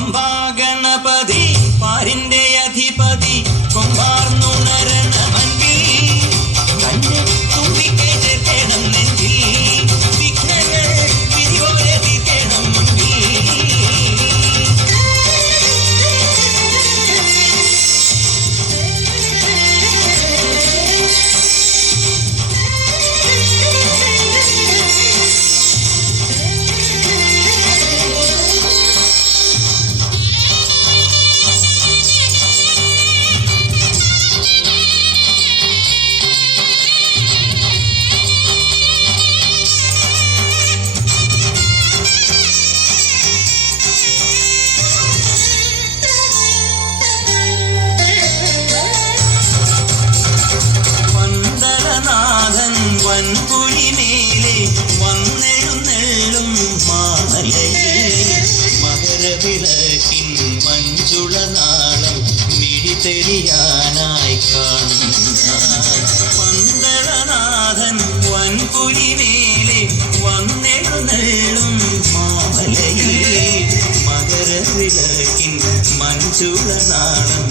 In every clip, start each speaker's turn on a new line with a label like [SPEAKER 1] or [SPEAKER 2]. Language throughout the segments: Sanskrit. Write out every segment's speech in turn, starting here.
[SPEAKER 1] म्भागणपति വിളക്കിൻ മഞ്ചുള നാളം മിഴി തെരിയാനായി കാന്തളനാഥൻ വൻകുലി മേലെ വന്നെഴുന്നേളും മാമലയിലെ മകര വിളക്കിൻ മഞ്ചുള നാളം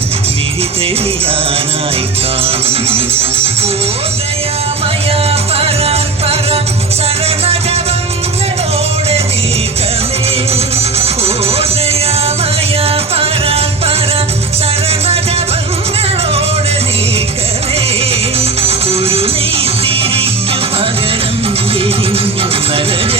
[SPEAKER 1] ಸರದೆ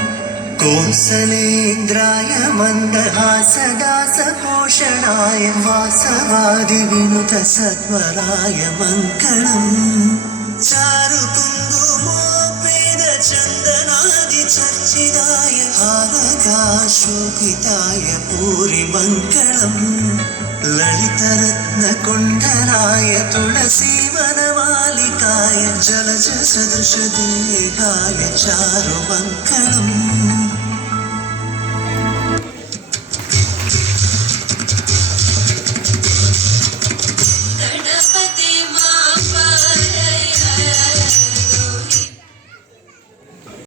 [SPEAKER 2] कोसलेन्द्राय मन्दहासदासपोषणाय वासवादिविमुतसत्वराय मङ्कणं चारु तुन्दुमोपेदचन्दनादिचर्चिताय आलदाशोकिताय जलज ललितरत्नकुण्ठनाय देहाय चारु चारुमङ्कणम्